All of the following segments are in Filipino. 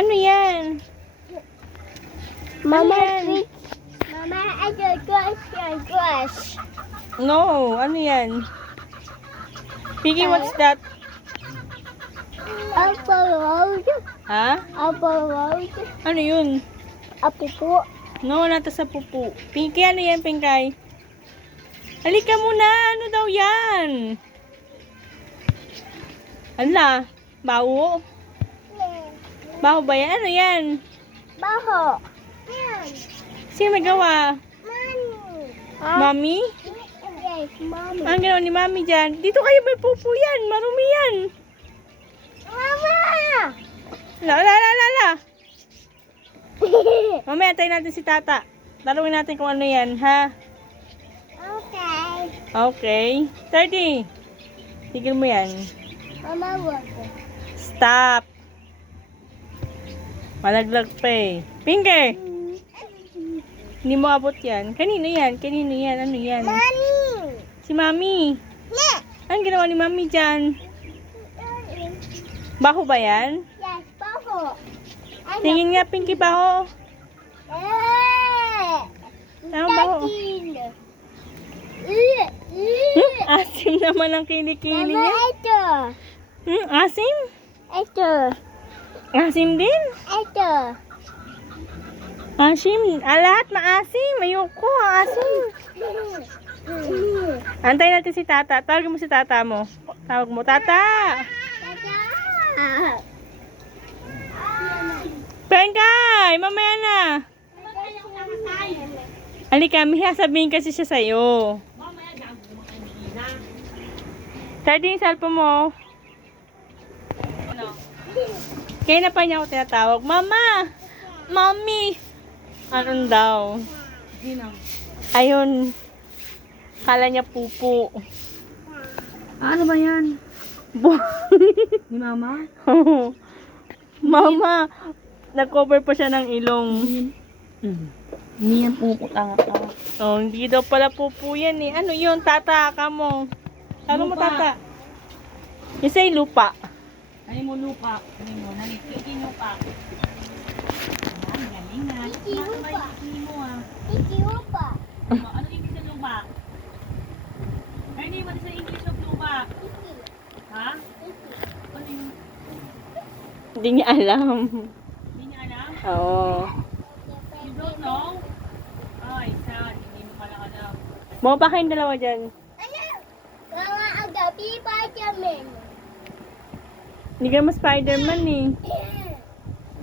Ano yan? Mama, yan? Mama, I got grass. No, ano yan? Pinky, what's that? Apple road. Ha? Apple road. Ano yun? Apupo. No, nata sa pupu. Pinky, ano yan, Pinkay? Halika muna, ano daw yan? Ala, bawo? Baho ba yan? Ano yan? Baho. Yan. Sino may gawa? Mommy. Mami? Yes, mommy. Ang ginawa ni Mami dyan? Dito kayo may pupu yan, marumi yan. Mama! La. Mamaya, tayo natin si Tata. Talungin natin kung ano yan, ha? Okay. Okay. 30. Tigil mo yan. Mama, what? Stop. Malaglag pa eh. Pinky! Hindi mo abot yan. Kanino yan? Kanino yan? Ano yan? Mommy! Si Mami. Yeah. Anong ginawa ni Mami dyan? Baho ba yan? Yes, baho. Tingin nga, Pinky, baho. Ano baho? Asim naman ang kilikili Mama, niya. ito. Asim? Ito. Asim din? Ito. Asim. Lahat maasim. Ayoko, asim. Antayin natin si Tata. Tawag mo si Tata mo. Tawag mo, Tata. Pengkay, mamaya na. Halika, may sasabihin kasi siya sa'yo. Tadi yung cellphone mo. Kaya na pa niya ako tinatawag. Mama! Mommy! Anong daw? Ayun. Kala niya pupo. Ano ba yan? Bu- Ni Mama? Mama! Nag-cover pa siya ng ilong. Hindi yan puputang ako. Oh, hindi daw pala pupo yan eh. Ano yun? Tata ka mo. Ano mo, Lupa. Tata? Yung sa'yo, lupa. Ano mo lupa? Ano mo? Nalikiki lupa. Ang galing nga. Kiki lupa. Hindi mo ah. Kiki lupa. Ano English ng lupa? Ano yung sa English ng lupa? Ha? Ano yung Hindi niya alam. hindi niya alam? Oo. You don't know? Ay, sad. Hindi mo pala alam. Mga pa kayong dalawa dyan. Mama, ang gabi pa kami. Hindi ka naman Spider-Man eh.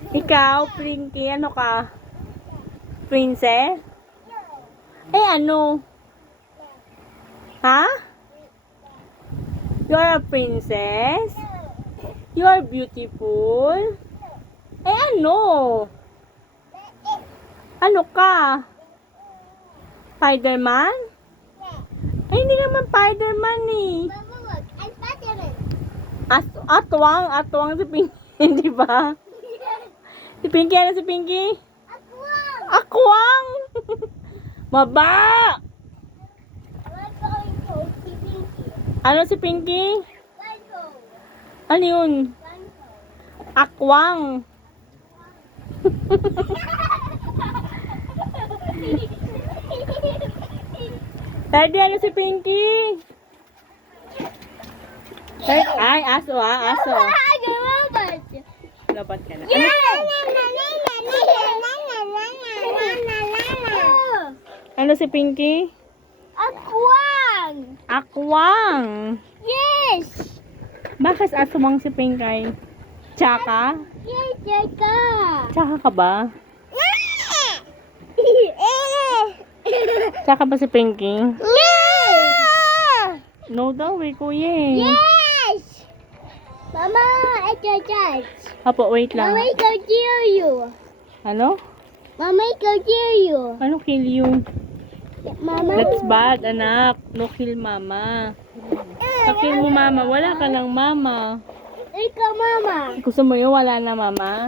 Ikaw, Pinky, ano ka? Princess? Eh, ano? Ha? You are a princess? You are beautiful? Eh, ano? Ano ka? Spider-Man? Eh, hindi naman Spider-Man eh. Mama, wag. Ang Spider-Man. Atwang si Pinky, di ba? Si Pinky, ano si Pinky? Ako. Akwang! Maba! Let's go si Pinky. Ano si Pinky? Let's go. Ano yun? Akwang! Daddy, ano si Pinky? Ay, aso ah, aso. Labat ka na. Ano? Ano si Pinky? Akwang! Akwang! Yes! Bakit asumang si Pinkay? Tsaka? Yes, Jaka! Tsaka ka ba? Tsaka ba si Pinky? Yes! No daw eh, kuya eh. Yes! Mama, ito Judge. Apo, wait Mama, lang. ikaw kill you. Ano? Mama, ikaw kill you. Ano kill you? Mama. That's bad, anak. No kill mama. Pag-kill mo mama, wala ka lang mama. Ikaw, Mama. Gusto mo yun, wala na mama?